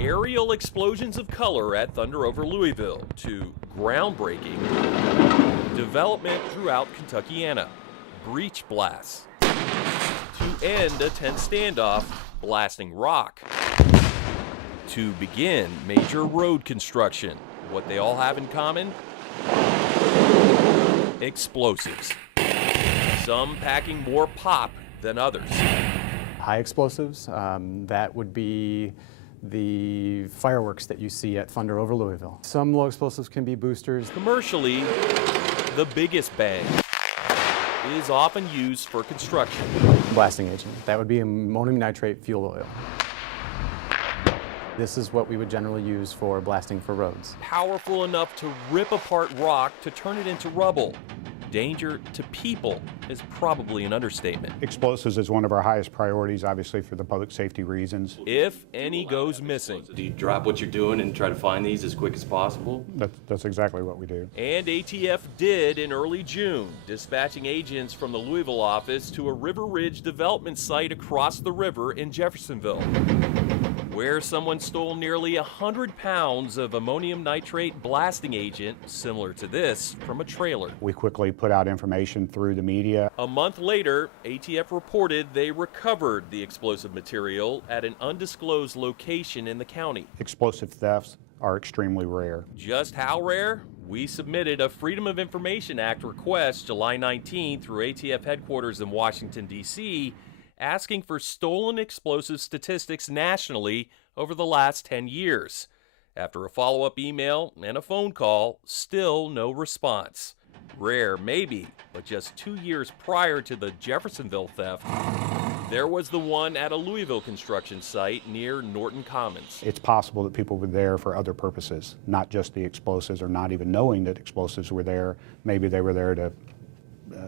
aerial explosions of color at Thunder over Louisville to groundbreaking development throughout Kentuckiana, breech blasts, to end a tense standoff, blasting rock, to begin major road construction. What they all have in common? Explosives. Some packing more pop than others. High explosives, that would be the fireworks that you see at Thunder over Louisville. Some low explosives can be boosters. Commercially, the biggest bang is often used for construction. Blasting agent, that would be ammonium nitrate fuel oil. This is what we would generally use for blasting for roads. Powerful enough to rip apart rock to turn it into rubble. Danger to people is probably an understatement. Explosives is one of our highest priorities, obviously, for the public safety reasons. If any goes missing. Do you drop what you're doing and try to find these as quick as possible? That's exactly what we do. And ATF did in early June, dispatching agents from the Louisville office to a River Ridge development site across the river in Jeffersonville, where someone stole nearly 100 pounds of ammonium nitrate blasting agent, similar to this, from a trailer. We quickly put out information through the media. A month later, ATF reported they recovered the explosive material at an undisclosed location in the county. Explosive thefts are extremely rare. Just how rare? We submitted a Freedom of Information Act request July 19 through ATF headquarters in Washington, D.C., asking for stolen explosive statistics nationally over the last 10 years. After a follow-up email and a phone call, still no response. Rare, maybe, but just 2 years prior to the Jeffersonville theft, there was the one at a Louisville construction site near Norton Commons. It's possible that people were there for other purposes, not just the explosives, or not even knowing that explosives were there. Maybe they were there to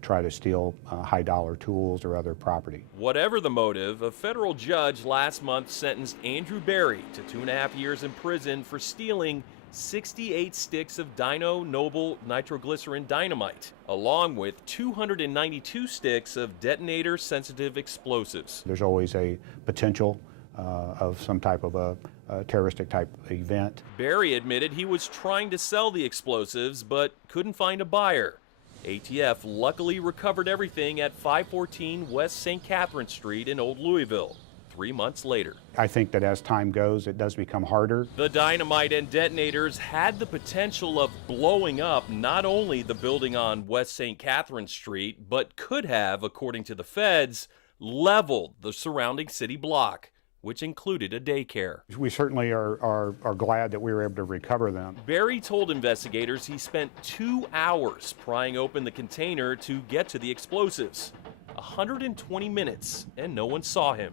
try to steal high-dollar tools or other property. Whatever the motive, a federal judge last month sentenced Andrew Berry to 2.5 years in prison for stealing 68 sticks of Dyno Noble nitroglycerin dynamite, along with 292 sticks of detonator-sensitive explosives. There's always a potential of some type of a terroristic type event. Berry admitted he was trying to sell the explosives but couldn't find a buyer. ATF luckily recovered everything at 514 West St. Catherine Street in Old Louisville 3 months later. I think that as time goes, it does become harder. The dynamite and detonators had the potential of blowing up not only the building on West St. Catherine Street, but could have, according to the feds, leveled the surrounding city block, which included a daycare. We certainly are glad that we were able to recover them. Berry told investigators he spent 2 hours prying open the container to get to the explosives. 120 minutes, and no one saw him.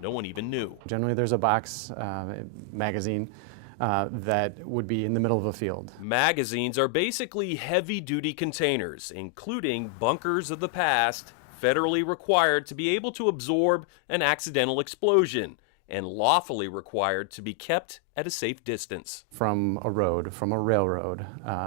No one even knew. Generally there's a box magazine that would be in the middle of a field. Magazines are basically heavy-duty containers, including bunkers of the past, federally required to be able to absorb an accidental explosion, and lawfully required to be kept at a safe distance. From a road, from a railroad,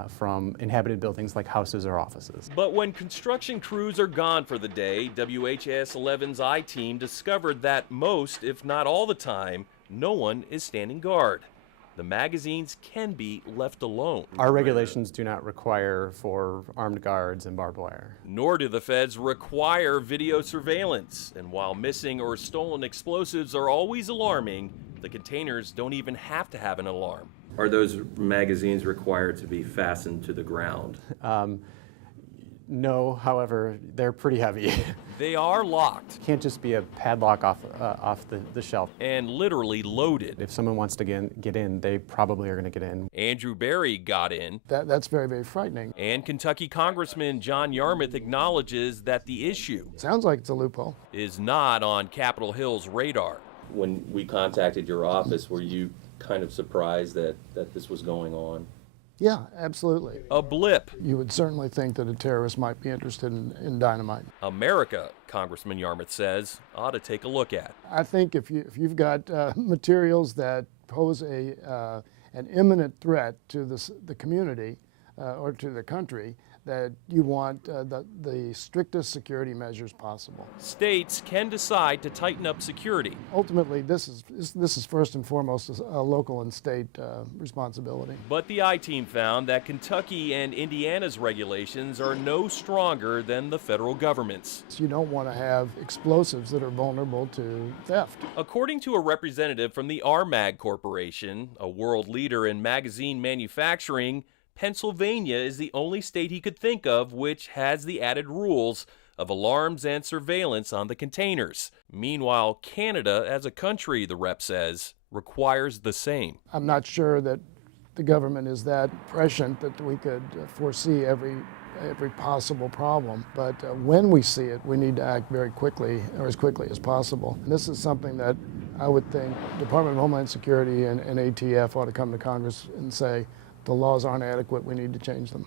from inhabited buildings like houses or offices. But when construction crews are gone for the day, WHAS 11's I-Team discovered that most, if not all the time, no one is standing guard. The magazines can be left alone. Our regulations do not require for armed guards and barbed wire. Nor do the feds require video surveillance. And while missing or stolen explosives are always alarming, the containers don't even have to have an alarm. Are those magazines required to be fastened to the ground? No, however, they're pretty heavy. They are locked. Can't just be a padlock off the shelf. And literally loaded. If someone wants to get in, they probably are going to get in. Andrew Berry got in. That's very, very frightening. And Kentucky Congressman John Yarmuth acknowledges that the issue Sounds like it's a loophole. is not on Capitol Hill's radar. When we contacted your office, were you kind of surprised that this was going on? Yeah, absolutely. A blip. You would certainly think that a terrorist might be interested in dynamite. America, Congressman Yarmuth says, ought to take a look at. I think if you've got materials that pose an imminent threat to the community or to the country, that you want the strictest security measures possible. States can decide to tighten up security, Ultimately, this is first and foremost a local and state responsibility. but the I-Team found that Kentucky and Indiana's regulations are no stronger than the federal government's. So you don't want to have explosives that are vulnerable to theft. According to a representative from the RMAG Corporation, a world leader in magazine manufacturing, Pennsylvania is the only state he could think of which has the added rules of alarms and surveillance on the containers. Meanwhile, Canada, as a country, the rep says, requires the same. I'm not sure that the government is that prescient that we could foresee every possible problem. But when we see it, we need to act very quickly, or as quickly as possible. And this is something that I would think Department of Homeland Security and ATF ought to come to Congress and say, the laws aren't adequate, we need to change them.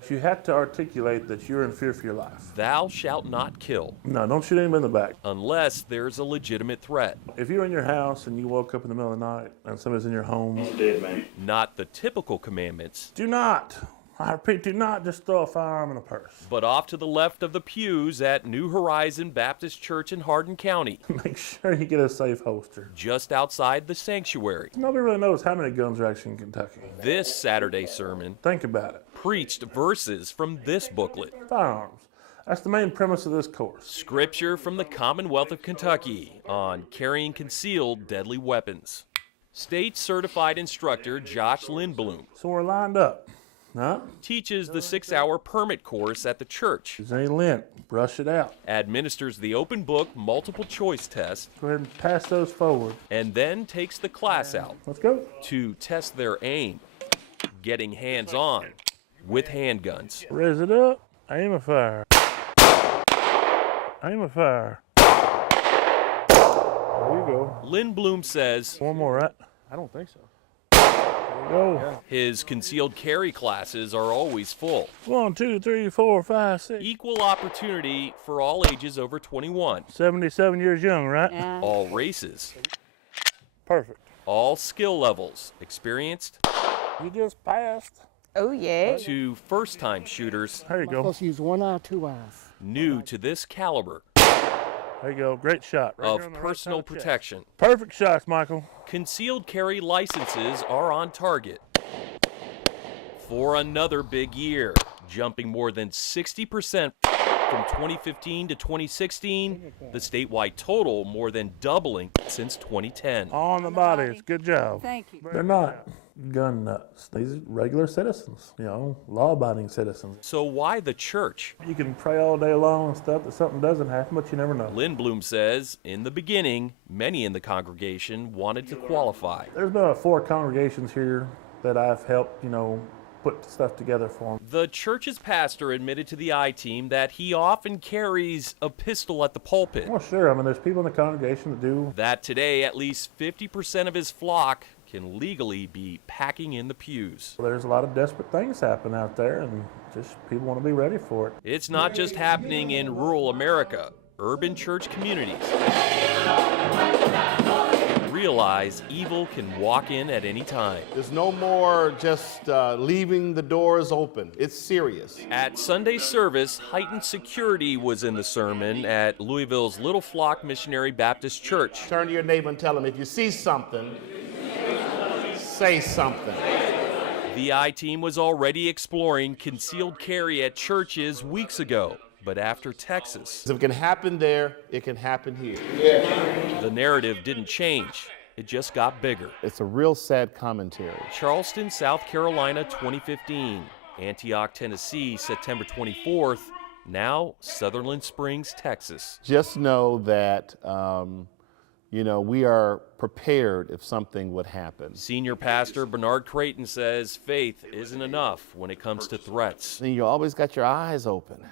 If you had to articulate that you're in fear for your life, Thou shalt not kill, no, don't shoot anybody in the back. unless there's a legitimate threat. If you're in your house and you woke up in the middle of the night and somebody's in your home, Not the typical commandments, do not, I repeat, do not just throw a firearm in a purse. but off to the left of the pews at New Horizon Baptist Church in Hardin County, Make sure you get a safe holster. just outside the sanctuary. Nobody really knows how many guns are actually in Kentucky. This Saturday sermon Think about it. preached verses from this booklet. Firearms. That's the main premise of this course. Scripture from the Commonwealth of Kentucky on carrying concealed deadly weapons. State certified instructor Josh Lindblom So we're lined up. Huh? teaches the 6-hour permit course at the church, There's any lint, brush it out. administers the open book multiple choice test, Go ahead and pass those forward. and then takes the class out Let's go. to test their aim, getting hands-on with handguns. Raise it up. Aim a fire. Aim a fire. There you go. Lindblom says One more, right? I don't think so. There you go. his concealed carry classes are always full. 1, 2, 3, 4, 5, 6. Equal opportunity for all ages over 21. 77 years young, right? All races, Perfect. all skill levels, experienced You just passed. Oh, yeah. to first-time shooters, There you go. Supposed to use 1 eye, 2 eyes. new to this caliber There you go. Great shot. Right of there on the right personal side of the chest. protection. Perfect shots, Michael. Concealed carry licenses are on target for another big year, jumping more than 60% from 2015 to 2016, the statewide total more than doubling since 2010. On the bodies. Good job. Thank you. They're not gun nuts. These are regular citizens, law-abiding citizens. So why the church? You can pray all day long and stuff that something doesn't happen, but you never know. Lindblom says, in the beginning, many in the congregation wanted to qualify. There's about 4 congregations here that I've helped, put stuff together for them. The church's pastor admitted to the I-Team that he often carries a pistol at the pulpit. Well, sure. There's people in the congregation that do. That today, at least 50% of his flock can legally be packing in the pews. There's a lot of desperate things happen out there, and just people want to be ready for it. It's not just happening in rural America. Urban church communities realize evil can walk in at any time. There's no more just leaving the doors open. It's serious. At Sunday service, heightened security was in the sermon at Louisville's Little Flock Missionary Baptist Church. Turn to your neighbor and tell him, if you see something, say something. The I-Team was already exploring concealed carry at churches weeks ago, but after Texas, If it can happen there, it can happen here. the narrative didn't change. It just got bigger. It's a real sad commentary. Charleston, South Carolina, 2015. Antioch, Tennessee, September 24th. Now, Sutherland Springs, Texas. Just know that, we are prepared if something would happen. Senior pastor Bernard Creighton says faith isn't enough when it comes to threats. And you always got your eyes open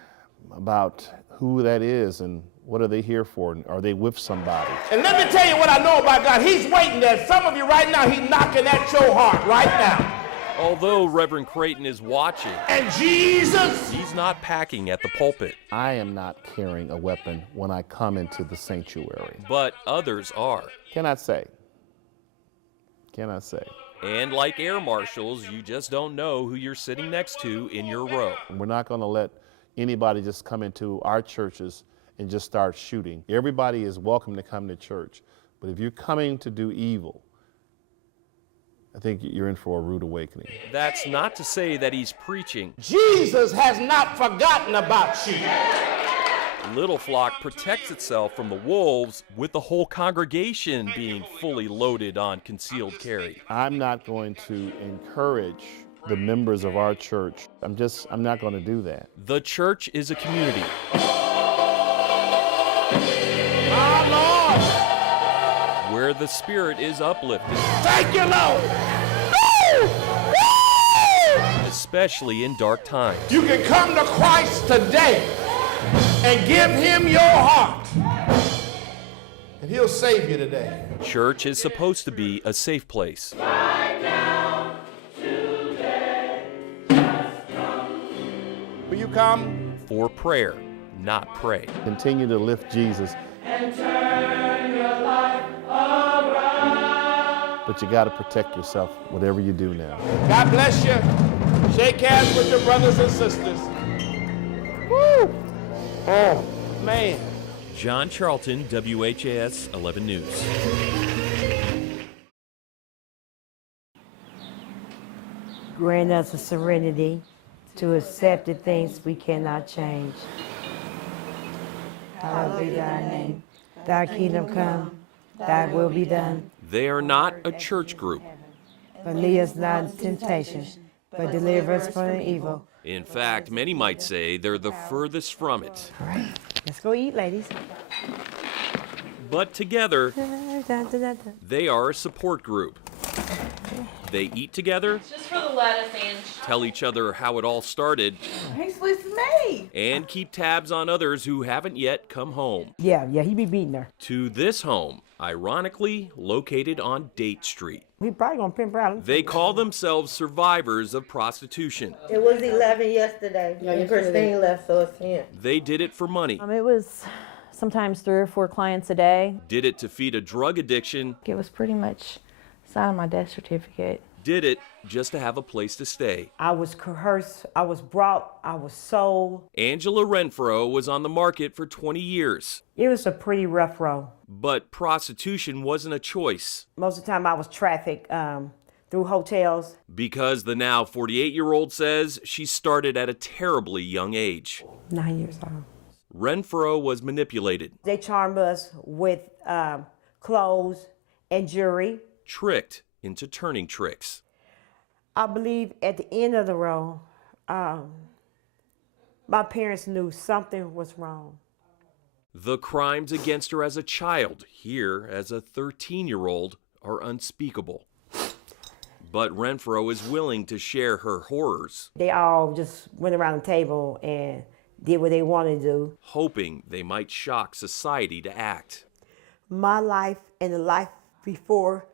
about who that is and what are they here for? And are they with somebody? And let me tell you what I know about God. He's waiting there. Some of you right now, he's knocking at your heart right now. Although Reverend Creighton is watching, And Jesus! he's not packing at the pulpit, I am not carrying a weapon when I come into the sanctuary. but others are. Cannot say. And like air marshals, you just don't know who you're sitting next to in your row. We're not going to let anybody just come into our churches and just start shooting. Everybody is welcome to come to church, but if you're coming to do evil, I think you're in for a rude awakening. That's not to say that he's preaching. Jesus has not forgotten about you. Little Flock protects itself from the wolves with the whole congregation being fully loaded on concealed carry. I'm not going to encourage the members of our church. I'm not going to do that. The church is a community. My Lord! Where the spirit is uplifted. Thank you, Lord! Especially in dark times. You can come to Christ today and give him your heart, and he'll save you today. Church is supposed to be a safe place. Will you come? For prayer, not pray. Continue to lift Jesus. But you got to protect yourself, whatever you do now. God bless you. Shake hands with your brothers and sisters. Woo! Oh, man. John Charlton, WHAS 11 News. Grant us a serenity to accept the things we cannot change. Hallowed be thy name. Thy kingdom come, thy will be done. They are not a church group. But lead us not into temptation, but deliver us from evil. In fact, many might say they're the furthest from it. All right, let's go eat, ladies. But together, Dun, dun, dun, dun. they are a support group. They eat together, Just for the lettuce, Ange. tell each other how it all started, He's with me. and keep tabs on others who haven't yet come home. Yeah, he be beating her. To this home, ironically located on Date Street. He probably gonna pimp her out. They call themselves survivors of prostitution. It was 11 yesterday. And Christine left, so it's 10. They did it for money, It was sometimes 3 or 4 clients a day. did it to feed a drug addiction, It was pretty much signed my death certificate. did it just to have a place to stay. I was coerced, I was brought, I was sold. Angela Renfro was on the market for 20 years, It was a pretty rough road. but prostitution wasn't a choice Most of the time I was trafficked through hotels. because the now 48-year-old says she started at a terribly young age. 9 years old. Renfro was manipulated, They charmed us with clothes and jewelry. tricked into turning tricks. I believe at the end of the road, my parents knew something was wrong. The crimes against her as a child, here as a 13-year-old, are unspeakable. But Renfro is willing to share her horrors, They all just went around the table and did what they wanted to do. hoping they might shock society to act. My life and the life before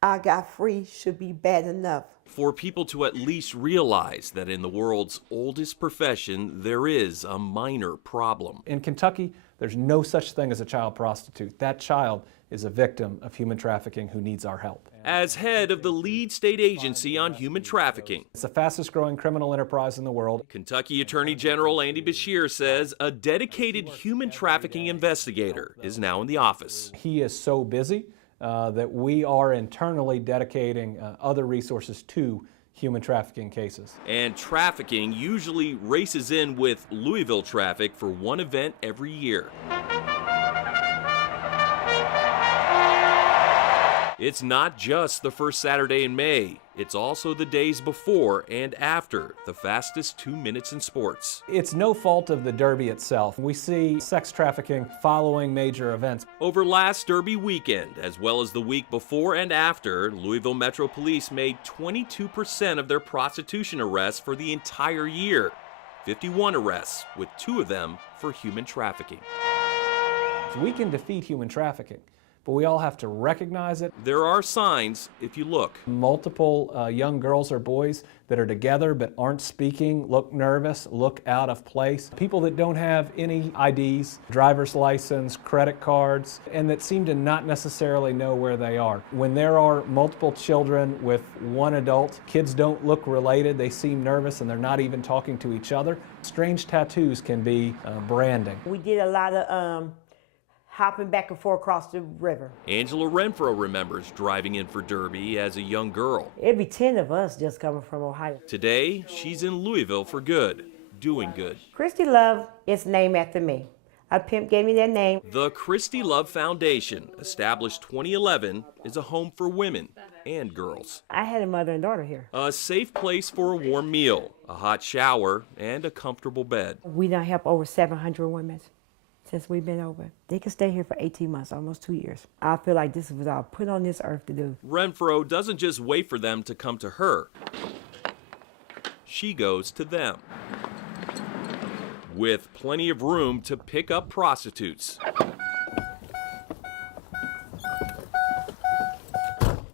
I got free should be bad enough. For people to at least realize that in the world's oldest profession, there is a minor problem. In Kentucky, there's no such thing as a child prostitute. That child is a victim of human trafficking who needs our help. As head of the lead state agency on human trafficking, It's the fastest growing criminal enterprise in the world. Kentucky Attorney General Andy Beshear says a dedicated human trafficking investigator is now in the office. He is so busy that we are internally dedicating other resources to human trafficking cases. And trafficking usually races in with Louisville traffic for one event every year. It's not just the first Saturday in May, it's also the days before and after the fastest 2 minutes in sports. It's no fault of the Derby itself. We see sex trafficking following major events. Over last Derby weekend, as well as the week before and after, Louisville Metro Police made 22% of their prostitution arrests for the entire year. 51 arrests, with 2 of them for human trafficking. We can defeat human trafficking, but we all have to recognize it. There are signs if you look. Multiple young girls or boys that are together but aren't speaking, look nervous, look out of place. People that don't have any IDs, driver's license, credit cards, and that seem to not necessarily know where they are. When there are multiple children with one adult, kids don't look related, they seem nervous and they're not even talking to each other. Strange tattoos can be branding. We did a lot of hopping back and forth across the river. Angela Renfro remembers driving in for Derby as a young girl. It'd be 10 of us just coming from Ohio. Today, she's in Louisville for good, doing good. Christy Love is named after me. A pimp gave me that name. The Christy Love Foundation, established 2011, is a home for women and girls. I had a mother and daughter here. A safe place for a warm meal, a hot shower, and a comfortable bed. We done helped over 700 women since we've been over. They can stay here for 18 months, almost 2 years. I feel like this was all put on this earth to do. Renfro doesn't just wait for them to come to her. She goes to them. With plenty of room to pick up prostitutes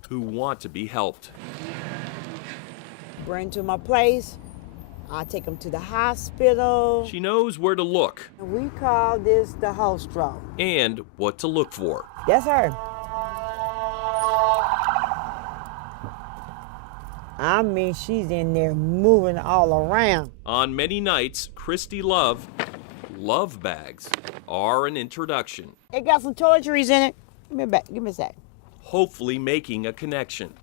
who want to be helped. Bring to my place. I take them to the hospital. She knows where to look. We call this the Holstro. And what to look for. That's her. I mean, she's in there moving all around. On many nights, Christy Love bags are an introduction. It got some toiletries in it. Give me a back. Give me a sec. Hopefully making a connection.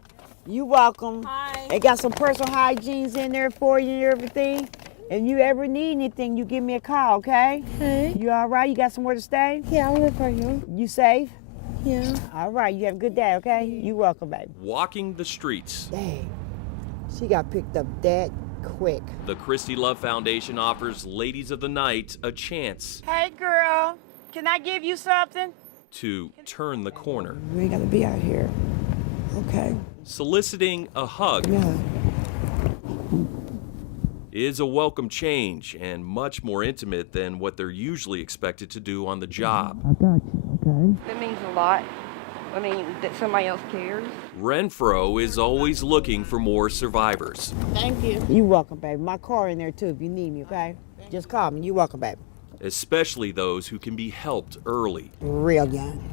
You welcome. Hi. It got some personal hygienes in there for you and everything. If you ever need anything, you give me a call, okay? Hey. You all right? You got somewhere to stay? Yeah, I live for you. You safe? Yeah. All right. You have a good day, okay? You welcome, baby. Walking the streets. Dang. She got picked up that quick. The Christy Love Foundation offers ladies of the night a chance Hey, girl. Can I give you something? to turn the corner. We ain't got to be out here. Okay. Soliciting a hug Yeah. is a welcome change and much more intimate than what they're usually expected to do on the job. I got you, okay? That means a lot. I mean, that somebody else cares. Renfro is always looking for more survivors. Thank you. You welcome, baby. My car in there, too, if you need me, okay? Just call me. You welcome, baby. Especially those who can be helped early. Real young.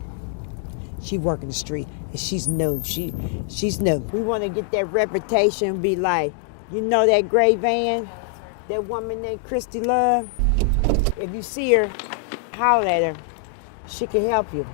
She working the street, and she's new. She's new. We want to get that reputation, be like, you know that gray van? That woman named Christy Love? If you see her, holler at her. She can help you.